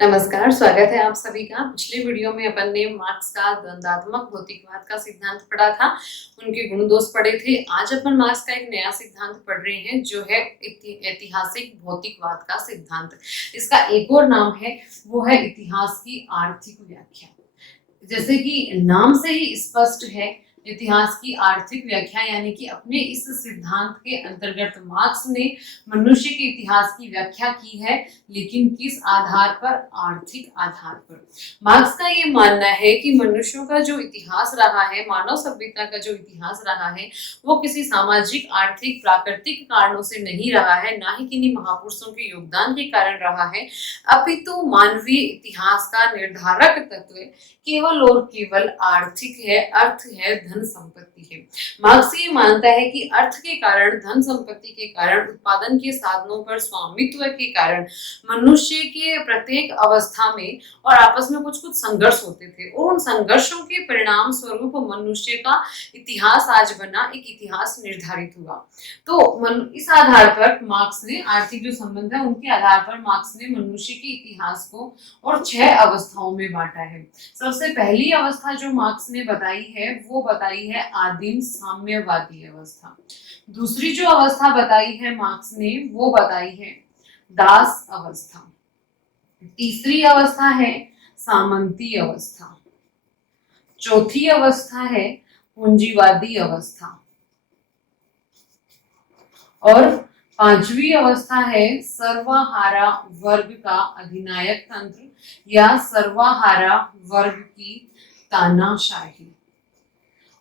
नमस्कार, स्वागत है आप सभी का। पिछले वीडियो में अपन ने मार्क्स का द्वंद्वात्मक भौतिकवाद का सिद्धांत पढ़ा था, उनके गुण दोष पढ़े थे। आज अपन मार्क्स का एक नया सिद्धांत पढ़ रहे हैं जो है ऐतिहासिक भौतिकवाद का सिद्धांत। इसका एक और नाम है, वो है इतिहास की आर्थिक व्याख्या। जैसे कि नाम से ही स्पष्ट है, इतिहास की आर्थिक व्याख्या यानी कि अपने इस सिद्धांत के अंतर्गत मार्क्स ने मनुष्य के इतिहास की व्याख्या की है, लेकिन किस आधार पर? आर्थिक आधार पर। मार्क्स का ये मानना है कि मनुष्यों का जो इतिहास रहा है, मानव सभ्यता का जो इतिहास रहा है, वो किसी सामाजिक, आर्थिक, प्राकृतिक कारणों से नहीं रहा है, ना ही किन्हीं महापुरुषों के योगदान के कारण रहा है, अपितु मानवीय इतिहास का निर्धारक तत्व केवल और केवल आर्थिक है, अर्थ है, धन संपत्ति है। मार्क्स ये मानता है कि अर्थ के कारण, धन संपत्ति के कारण, उत्पादन के साधनों पर स्वामित्व के कारण मनुष्य के प्रत्येक अवस्था में और आपस में कुछ कुछ संघर्ष होते थे और उन संघर्षों के परिणाम स्वरूप मनुष्य का इतिहास आज बना, एक इतिहास निर्धारित हुआ। तो इस आधार पर मार्क्स ने आर्थिक जो संबंध है उनके आधार पर मार्क्स ने मनुष्य के इतिहास को और 6 अवस्थाओं में बांटा है। सबसे पहली अवस्था जो मार्क्स ने बताई है वो बताई है आदिम साम्यवादी अवस्था। दूसरी जो अवस्था बताई है मार्क्स ने वो बताई है दास अवस्था। तीसरी अवस्था है सामंती अवस्था। चौथी अवस्था है पूंजीवादी अवस्था और पांचवी अवस्था है सर्वहारा वर्ग का अधिनायक तंत्र या सर्वहारा वर्ग की तानाशाही।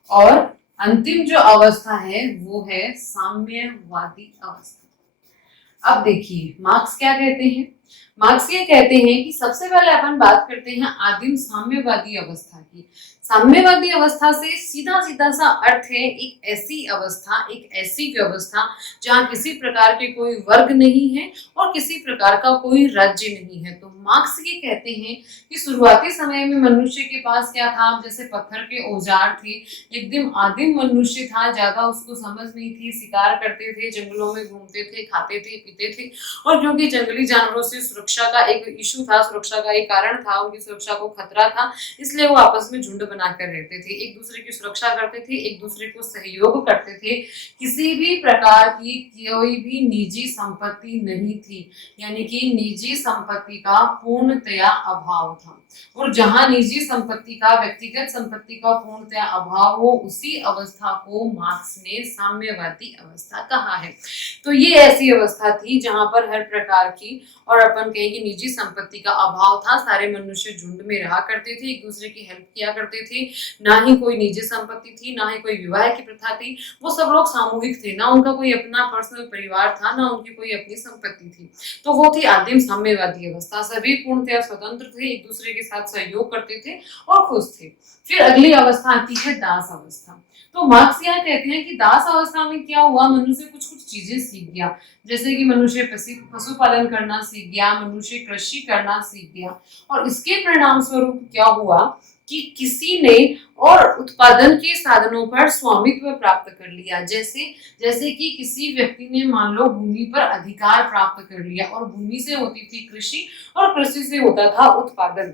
और अंतिम जो अवस्था है वो है साम्यवादी अवस्था। अब देखिए मार्क्स क्या कहते हैं। मार्क्स ये कहते हैं कि सबसे पहले अपन बात करते हैं आदिम साम्यवादी अवस्था की। साम्यवादी अवस्था से सीधा सीधा सा अर्थ है एक ऐसी अवस्था, एक ऐसी व्यवस्था जहाँ किसी प्रकार के कोई वर्ग नहीं है और किसी प्रकार का कोई राज्य नहीं है। तो मार्क्स ये कहते हैं कि शुरुआती समय में मनुष्य के पास क्या था, जैसे पत्थर के औजार थे, एकदम आदिम मनुष्य था, ज्यादा उसको समझ नहीं थी, शिकार करते थे, जंगलों में घूमते थे, खाते थे, पीते थे। और क्योंकि जंगली जानवरों से सुरक्षा का एक इशू था, सुरक्षा का एक कारण था, उनकी सुरक्षा को खतरा था, इसलिए वो आपस में झुंड बनाकर रहते थे, एक दूसरे की सुरक्षा करते थे, एक दूसरे को सहयोग करते थे। किसी भी प्रकार की कोई भी निजी संपत्ति नहीं थी, यानी कि निजी संपत्ति का पूर्णतया अभाव था। और जहां निजी संपत्ति का, व्यक्तिगत संपत्ति का पूर्णतया अभाव हो, उसी अवस्था को मार्क्स ने साम्यवादी अवस्था कहा है। तो ये ऐसी अवस्था थी जहां पर हर प्रकार की, और अपन कहें कि निजी संपत्ति का अभाव था, सारे मनुष्य झुंड में रहा करते थे, एक दूसरे की हेल्प किया करते थे, ना ही कोई निजी संपत्ति थी, ना ही कोई विवाह की प्रथा थी, वो सब लोग सामूहिक थे, ना उनका कोई अपना पर्सनल परिवार था, ना उनकी कोई अपनी संपत्ति थी। तो वो थी आदिम साम्यवादी अवस्था। सभी पूर्णतया स्वतंत्र थे, एक दूसरे के साथ सहयोग करते थे और खुश थे। फिर अगली अवस्था आती है दास अवस्था। तो मार्क्स यह कहते हैं कि दास अवस्था में क्या हुआ, मनुष्य कुछ कुछ चीजें सीख गया, जैसे कि मनुष्य पशुपालन करना सीख गया, मनुष्य कृषि करना सीख गया, और इसके परिणाम स्वरूप क्या हुआ कि किसी ने और उत्पादन के साधनों पर स्वामित्व प्राप्त कर लिया। जैसे जैसे कि किसी व्यक्ति ने मान लो भूमि पर अधिकार प्राप्त कर लिया, और भूमि से होती थी कृषि और कृषि से होता था उत्पादन।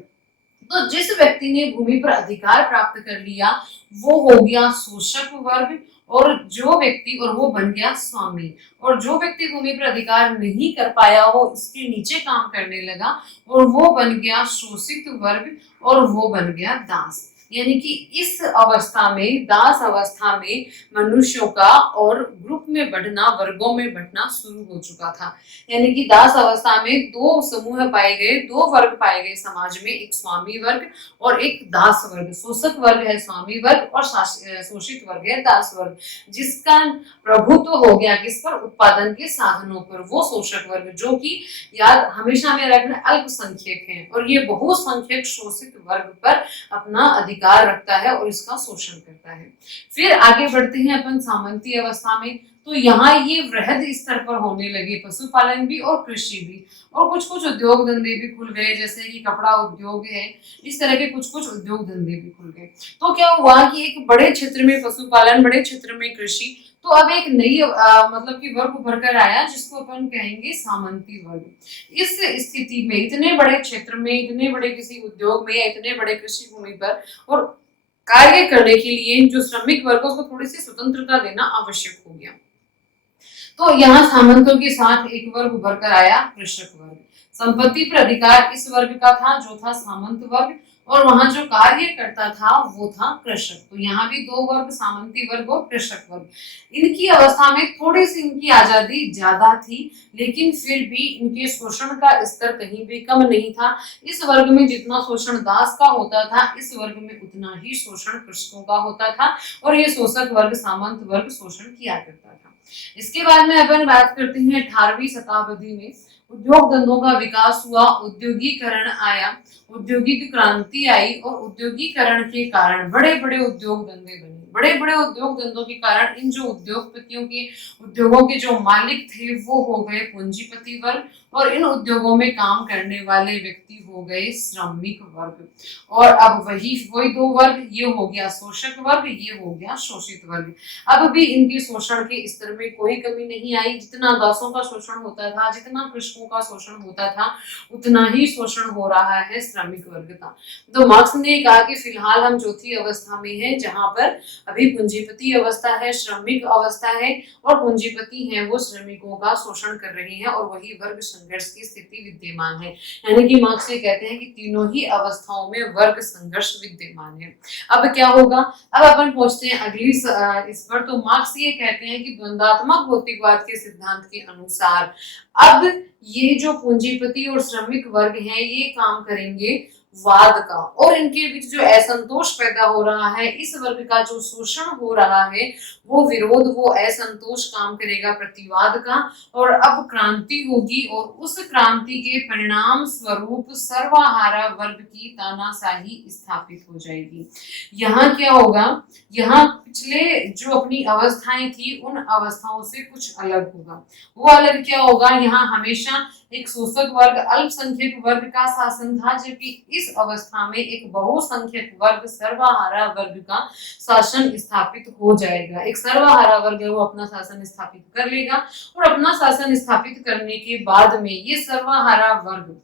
तो जिस व्यक्ति ने भूमि पर अधिकार प्राप्त कर लिया वो हो गया शोषक वर्ग, और जो व्यक्ति, और वो बन गया स्वामी। और जो व्यक्ति भूमि पर अधिकार नहीं कर पाया, वो इसके नीचे काम करने लगा और वो बन गया शोषित वर्ग, और वो बन गया दास। यानी कि इस अवस्था में, दास अवस्था में, मनुष्यों का और ग्रुप में बढ़ना, वर्गों में बढ़ना शुरू हो चुका था। यानी कि दास अवस्था में दो समूह पाए गए, दो वर्ग पाए गए समाज में, एक स्वामी वर्ग और एक दास वर्ग। शोषक वर्ग है स्वामी वर्ग और शोषित वर्ग है दास वर्ग, जिसका प्रभुत्व हो गया किस पर? उत्पादन के साधनों पर। वो शोषक वर्ग जो कि याद हमेशा में रखना अल्पसंख्यक है, और ये बहुसंख्यक शोषित वर्ग पर अपना अधिकार रखता है और इसका शोषण करता है। फिर आगे बढ़ते हैं अपन सामंती अवस्था में। तो यहाँ ये वृहद स्तर पर होने लगे, पशुपालन भी और कृषि भी, और कुछ कुछ उद्योग धंधे भी खुल गए, जैसे कि कपड़ा उद्योग है, इस तरह के कुछ कुछ उद्योग धंधे भी खुल गए। तो क्या हुआ कि एक बड़े क्षेत्र में पशुपालन, बड़े क्षेत्र में कृषि, तो अब एक नई मतलब कि वर्ग उभर कर आया जिसको अपन कहेंगे सामंती वर्ग। इस स्थिति में इतने बड़े क्षेत्र में, इतने बड़े किसी उद्योग में या इतने बड़े कृषि भूमि पर और कार्य करने के लिए जो श्रमिक वर्ग उसको थोड़ी सी स्वतंत्रता देना आवश्यक हो गया। तो यहाँ सामंतों के साथ एक वर्ग उभर कर आया, कृषक वर्ग। संपत्ति पर अधिकार इस वर्ग का था जो था सामंत वर्ग, और वहां जो कार्य करता था वो था कृषक। तो यहाँ भी दो वर्ग, सामंती वर्ग और कृषक वर्ग। इनकी अवस्था में थोड़ी सी इनकी आजादी ज्यादा थी, लेकिन फिर भी इनके शोषण का स्तर कहीं भी कम नहीं था। इस वर्ग में जितना शोषण दास का होता था, इस वर्ग में उतना ही शोषण कृषकों का होता था, और ये शोषक वर्ग, सामंत वर्ग शोषण किया करता था। इसके बाद में अपन बात करते हैं 18वीं शताब्दी में उद्योग धंधों का विकास हुआ, औद्योगिकरण आया, औद्योगिक क्रांति आई, और औद्योगिकरण के कारण बड़े बड़े उद्योग धंधे बने। बड़े बड़े उद्योग धंधों के कारण इन जो उद्योगपतियों के, उद्योगों के जो मालिक थे वो हो गए पूंजीपति वर्ग, और इन उद्योगों में काम करने वाले व्यक्ति हो गए श्रमिक वर्ग। और अब वही दो वर्ग, ये हो गया शोषक वर्ग, ये हो गया शोषित वर्ग। अब भी इनके शोषण के स्तर में कोई कमी नहीं आई। जितना दासों का शोषण होता था, जितना कृषकों का शोषण होता था, उतना ही शोषण हो रहा है श्रमिक वर्ग का। तो मार्क्स ने कहा कि फिलहाल हम चौथी अवस्था में हैं, जहां पर अभी पूंजीपति अवस्था है, श्रमिक अवस्था है, और पूंजीपति हैं वो श्रमिकों का शोषण कर रहे हैं, और वही वर्ग संघर्ष की स्थिति विद्यमान है। यानी कि मार्क्स ये कहते हैं कि तीनों ही अवस्थाओं में वर्ग संघर्ष विद्यमान है। अब क्या होगा, अब अपन पहुंचते हैं अगली इस पर। तो मार्क्स ये कहते हैं कि द्वंद्वात्मक भौतिकवाद के सिद्धांत के अनुसार अब ये जो पूंजीपति और श्रमिक वर्ग हैं ये काम करेंगे वाद का, और इनके बीच जो असंतोष पैदा हो रहा है, इस वर्ग का जो शोषण हो रहा है, वो विरोध, वो असंतोष काम करेगा प्रतिवाद का, और अब क्रांति होगी, और उस क्रांति के परिणाम स्वरूप सर्वहारा वर्ग की तानाशाही स्थापित हो जाएगी। यहाँ क्या होगा, यहाँ पिछले जो अपनी अवस्थाएं थी उन अवस्थाओं से कुछ अलग होगा। वो अलग क्या होगा, यहाँ हमेशा एक शोषक वर्ग, अल्पसंख्यक वर्ग का शासन था, जबकि इस अवस्था में एक बहुसंख्यक वर्ग, सर्वहारा वर्ग का शासन स्थापित हो जाएगा। एक सर्वहारा वर्ग है वो अपना शासन स्थापित कर लेगा, और अपना शासन स्थापित करने के बाद में ये सर्वहारा वर्ग,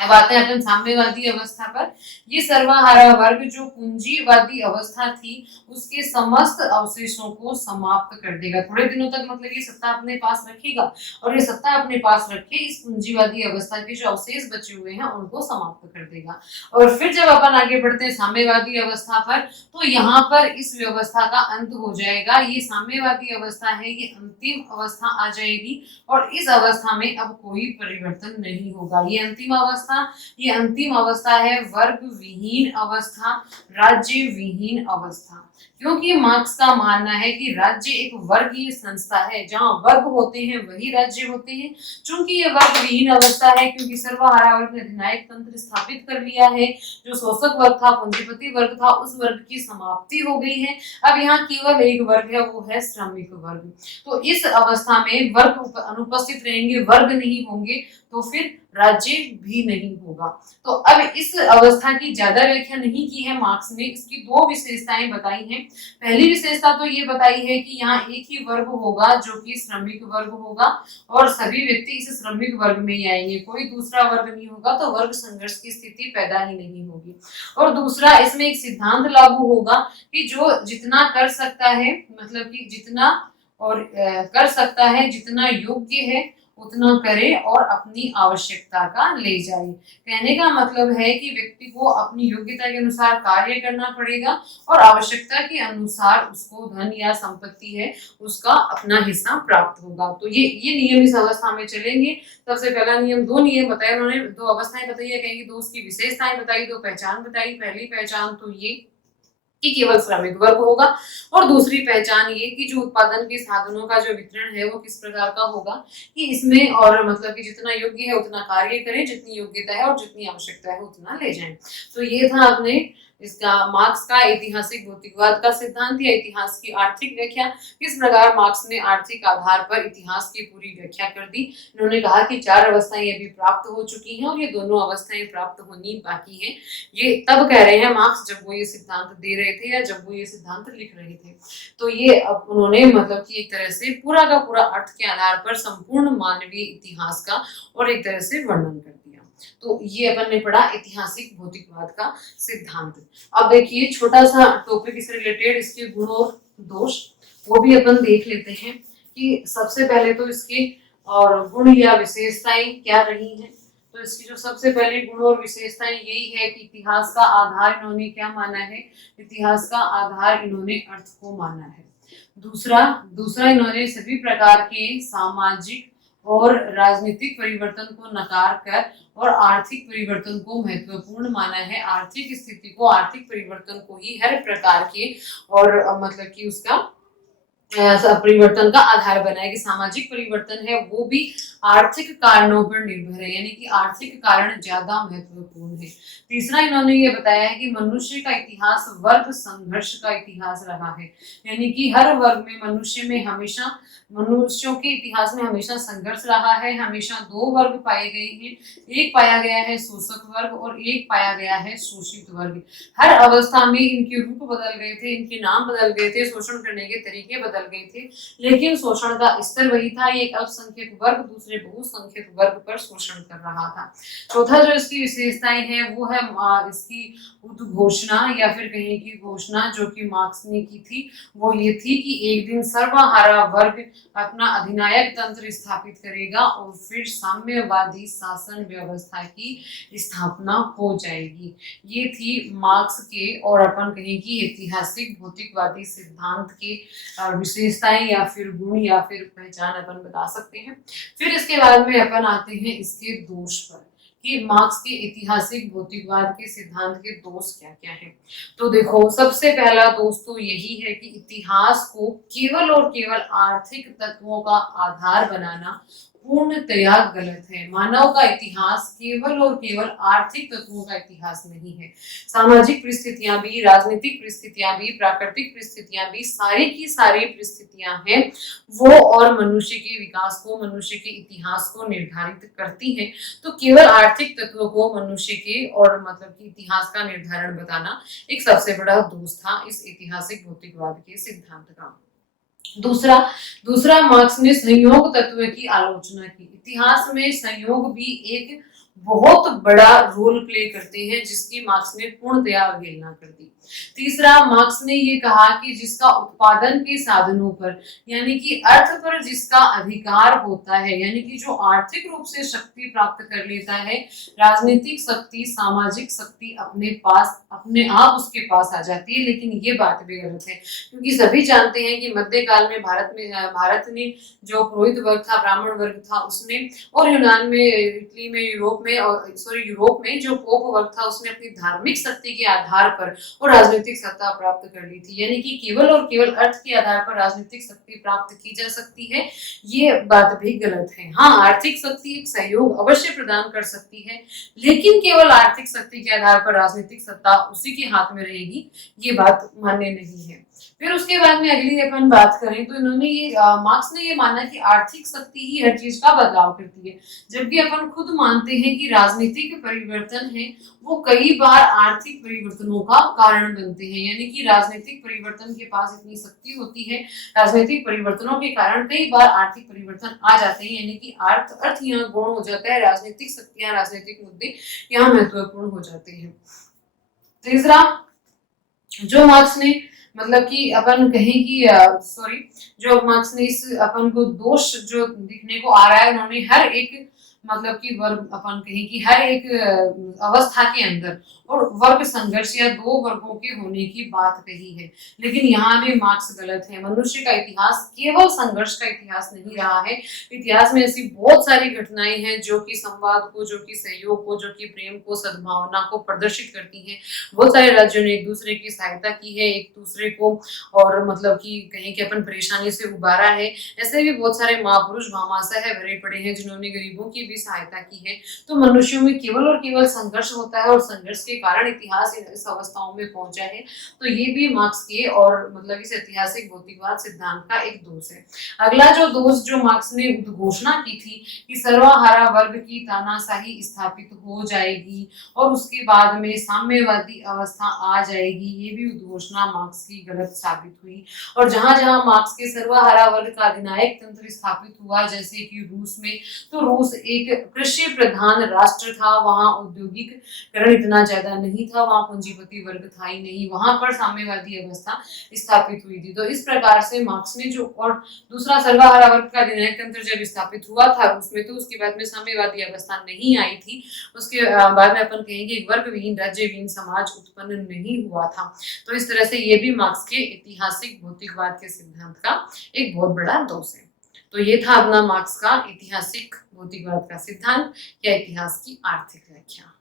अब आते हैं अपन साम्यवादी अवस्था पर। ये सर्वहारा वर्ग जो पूंजीवादी अवस्था थी उसके समस्त अवशेषों को समाप्त कर देगा। थोड़े दिनों तक मतलब ये सत्ता अपने पास रखेगा, और ये सत्ता अपने पास रख के इस पूंजीवादी अवस्था के जो अवशेष बचे हुए हैं उनको समाप्त कर देगा। और फिर जब अपन आगे बढ़ते हैं साम्यवादी अवस्था पर, तो यहाँ पर इस व्यवस्था का अंत हो जाएगा। ये साम्यवादी अवस्था है, ये अंतिम अवस्था आ जाएगी, और इस अवस्था में अब कोई परिवर्तन नहीं होगा। ये अंतिम अवस्था है वर्ग विहीन अवस्था, राज्य विहीन अवस्था। क्योंकि मार्क्स का मानना है कि राज्य एक वर्गीय संस्था है, जहां वर्ग होते हैं वही राज्य होते हैं। चूंकि ये वर्ग विहीन अवस्था है, क्योंकि सर्वहारा वर्ग ने अधिनायक तंत्र स्थापित कर लिया है, जो शोषक वर्ग था, पूंजीपति वर्ग था, उस वर्ग की समाप्ति हो गई है। अब यहाँ केवल एक वर्ग है, वो है श्रमिक वर्ग। तो इस अवस्था में वर्ग अनुपस्थित रहेंगे, वर्ग नहीं होंगे, तो फिर राज्य भी नहीं होगा। तो अब इस अवस्था की ज्यादा व्याख्या नहीं की है मार्क्स ने, इसकी दो विशेषताएं बताई हैं। पहली विशेषता तो ये बताई है कि यहाँ एक ही वर्ग होगा जो कि श्रमिक वर्ग होगा, और सभी व्यक्ति इस श्रमिक वर्ग में ही आएंगे, कोई दूसरा वर्ग नहीं होगा, तो वर्ग संघर्ष की स्थिति पैदा ही नहीं होगी। और दूसरा, इसमें एक सिद्धांत लागू होगा कि जो जितना कर सकता है, मतलब कि जितना और कर सकता है, जितना योग्य है उतना करे और अपनी आवश्यकता का ले जाए। कहने का मतलब है कि व्यक्ति को अपनी योग्यता के अनुसार कार्य करना पड़ेगा, और आवश्यकता के अनुसार उसको धन या संपत्ति है उसका अपना हिस्सा प्राप्त होगा। तो ये नियम इस अवस्था में चलेंगे। सबसे पहला नियम, दो नियम बताए उन्होंने, दो अवस्थाएं बताई है, कहेंगे दो उसकी विशेषताएं बताई, दो पहचान बताई। पहली पहचान तो ये कि केवल श्रमिक वर्ग होगा, और दूसरी पहचान ये कि जो उत्पादन के साधनों का जो वितरण है वो किस प्रकार का होगा, कि इसमें और मतलब कि जितना योग्य है उतना कार्य करें, जितनी योग्यता है और जितनी आवश्यकता है उतना ले जाएं। तो ये था अपने इसका मार्क्स का ऐतिहासिक भौतिकवाद का सिद्धांत या इतिहास की आर्थिक व्याख्या। किस प्रकार मार्क्स ने आर्थिक आधार पर इतिहास की पूरी व्याख्या कर दी। इन्होंने कहा कि 4 अवस्थाएं अभी प्राप्त हो चुकी हैं और ये दोनों अवस्थाएं प्राप्त होनी बाकी हैं। ये तब कह रहे हैं मार्क्स जब वो ये सिद्धांत दे रहे थे या जब वो ये सिद्धांत लिख रहे थे। तो ये अब उन्होंने मतलब कि एक तरह से पूरा का पूरा अर्थ के आधार पर संपूर्ण मानवीय इतिहास का और एक तरह से वर्णन कर दिया। तो ये अपन ने पढ़ा ऐतिहासिक भौतिकवाद का सिद्धांत। अब देखिए छोटा सा टॉपिक इससे रिलेटेड, इसके गुण और दोष, वो भी अपन देख लेते हैं कि सबसे पहले तो इसके और गुण या विशेषताएं क्या रही हैं। तो इसकी जो सबसे पहले गुण और विशेषताएं यही है कि इतिहास का आधार इन्होंने क्या माना है, इतिहास का आधार इन्होंने अर्थ को माना है। दूसरा इन्होंने सभी प्रकार के सामाजिक और राजनीतिक परिवर्तन को नकार कर और आर्थिक परिवर्तन को महत्वपूर्ण माना है। आर्थिक स्थिति को, आर्थिक परिवर्तन को ही हर प्रकार के और मतलब कि उसका परिवर्तन का आधार बना है कि सामाजिक परिवर्तन है वो भी आर्थिक कारणों पर निर्भर है, यानी कि आर्थिक कारण ज्यादा महत्वपूर्ण है। तीसरा इन्होंने ये बताया है कि मनुष्य का इतिहास वर्ग संघर्ष का इतिहास रहा है, यानी कि हर वर्ग में मनुष्यों के इतिहास में हमेशा संघर्ष रहा है। हमेशा 2 वर्ग पाए गए हैं, एक पाया गया है शोषक वर्ग और एक पाया गया है शोषित वर्ग। हर अवस्था में इनके रूप बदल गए थे, इनके नाम बदल गए थे, शोषण करने के तरीके बदल गए थे, लेकिन शोषण का स्तर वही था। एक अल्पसंख्यक वर्ग दूसरे बहुसंख्यक वर्ग पर शोषण कर रहा था। चौथा जो इसकी विशेषताएं हैं वो है इसकी उद्घोषणा या फिर कहें कि घोषणा जो कि मार्क्स ने की थी, वो ये थी कि एक दिन सर्वहारा वर्ग अपना अधिनायक तंत्र स्थापित करेगा और फिर साम्यवादी शासन व्यवस्था की स्थापना हो जाएगी। ये थी मार्क्स के और अपन कहें कि ऐतिहासिक भौतिकवादी सिद्धांत के विशेषताएं या फिर गुण या फिर पहचान अपन बता सकते हैं। फिर इसके बाद में अपन आते हैं इसके दोष पर कि मार्क्स के ऐतिहासिक भौतिकवाद के सिद्धांत के दोष क्या क्या है। तो देखो सबसे पहला दोष तो यही है कि इतिहास को केवल और केवल आर्थिक तत्वों का आधार बनाना पूर्णतया गलत है। मानव का इतिहास केवल और केवल आर्थिक तत्वों का इतिहास नहीं है। सामाजिक परिस्थितियां भी, राजनीतिक परिस्थितियां भी, प्राकृतिक परिस्थितियां भी, सारी की सारी परिस्थितियां हैं वो और मनुष्य के विकास को, मनुष्य के इतिहास को निर्धारित करती हैं। तो केवल आर्थिक तत्वों को मनुष्य के और मतलब कि इतिहास का निर्धारण बताना एक सबसे बड़ा दोष था इस ऐतिहासिक भौतिकवाद के सिद्धांत का। दूसरा मार्क्स ने संयोग तत्व की आलोचना की। इतिहास में संयोग भी एक बहुत बड़ा रोल प्ले करते हैं जिसकी मार्क्स ने पूर्णतया अवहेलना कर दी। तीसरा मार्क्स ने ये कहा कि जिसका उत्पादन के साधनों पर यानी कि अर्थ पर जिसका अधिकार होता है, यानी कि जो आर्थिक रूप से शक्ति प्राप्त कर लेता है, राजनीतिक शक्ति, सामाजिक शक्ति अपने आप उसके पास आ जाती है। लेकिन ये बात भी गलत है क्योंकि सभी जानते हैं कि मध्यकाल में भारत ने जो पुरोहित वर्ग था, ब्राह्मण वर्ग था, उसने और यूनान में, इटली में, यूरोप में जो पोप वर्ग था उसने अपनी धार्मिक शक्ति के आधार पर और राजनीतिक सत्ता प्राप्त कर ली थी। यानी कि केवल और केवल अर्थ के आधार पर राजनीतिक शक्ति प्राप्त की जा सकती है, ये बात भी गलत है। हाँ, आर्थिक शक्ति एक सहयोग अवश्य प्रदान कर सकती है, लेकिन केवल आर्थिक शक्ति के आधार पर राजनीतिक सत्ता उसी के हाथ में रहेगी, ये बात मान्य नहीं है। फिर उसके बाद में अगली अपन बात करें तो इन्होंने ये मार्क्स ने ये माना कि आर्थिक शक्ति ही हर चीज का बदलाव करती है, जबकि अपन खुद मानते हैं कि राजनीतिक परिवर्तन है वो कई बार आर्थिक परिवर्तनों का कारण बनते हैं। यानी कि राजनीतिक परिवर्तन के पास इतनी शक्ति होती है, राजनीतिक परिवर्तनों के कारण कई बार आर्थिक परिवर्तन आ जाते हैं, यानी कि अर्थ यहाँ गौण हो जाता है, राजनीतिक शक्तियां, राजनीतिक मुद्दे यहाँ महत्वपूर्ण हो जाते हैं। तीसरा जो मार्क्स ने मतलब कि अपन कहें कि जो मार्क्स ने इस अपन को दोष जो दिखने को आ रहा है, उन्होंने हर एक मतलब कि वर्ग, अपन कहें कि हर एक अवस्था के अंदर और वर्ग संघर्ष या 2 वर्गों के होने की बात कही है, लेकिन यहाँ भी मार्क्स गलत है। मनुष्य का इतिहास केवल संघर्ष का इतिहास नहीं रहा है। इतिहास में ऐसी बहुत सारी घटनाएं हैं जो कि संवाद को, जो कि सहयोग को, जो कि प्रेम को, सद्भावना को प्रदर्शित करती हैं। बहुत सारे राज्यों ने एक दूसरे की सहायता की है, एक दूसरे को और मतलब कि कहें कि अपन परेशानी से उबारा है। ऐसे भी बहुत सारे महापुरुष महामासा है भरे पड़े हैं जिन्होंने गरीबों की भी सहायता की है। तो मनुष्यों में केवल और केवल संघर्ष होता है और संघर्ष के कारण इतिहास इस अवस्थाओं में पहुंचा है। तो ये भी मार्क्स के और मतलब इस ऐतिहासिक भौतिकवाद सिद्धांत का एक दोष है। अगला जो दोष जो मार्क्स ने उद्घोषणा की थी कि सर्वहारा वर्ग की तानाशाही स्थापित हो जाएगी और उसके बाद में साम्यवादी अवस्था आ जाएगी, ये भी उद्घोषणा मार्क्स की गलत साबित हुई। और जहां जहां मार्क्स के सर्वहारा वर्ग का अधिनायक तंत्र स्थापित हुआ, जैसे कि रूस में, तो रूस एक कृषि प्रधान राष्ट्र था, वहां औद्योगिकरण इतना ज्यादा नहीं था, वहां पूंजीपति वर्ग था ही नहीं, वहां पर साम्यवादी अवस्था स्थापित हुई थी। तो इस प्रकार से मार्क्स ने जो, और दूसरा सर्वहारा वर्ग का अधिनायक तंत्र जब स्थापित हुआ था रूस में, तो उसके बाद में साम्यवादी अवस्था नहीं आई थी। उसके बाद में अपन कहेंगे वर्ग विहीन राज्य विहीन समाज उत्पन्न नहीं हुआ था। तो इस तरह से ये भी मार्क्स के ऐतिहासिक भौतिकवाद के सिद्धांत का एक बहुत बड़ा दोष है। तो ये था अपना मार्क्स का ऐतिहासिक भौतिकवाद का सिद्धांत या इतिहास की आर्थिक व्याख्या।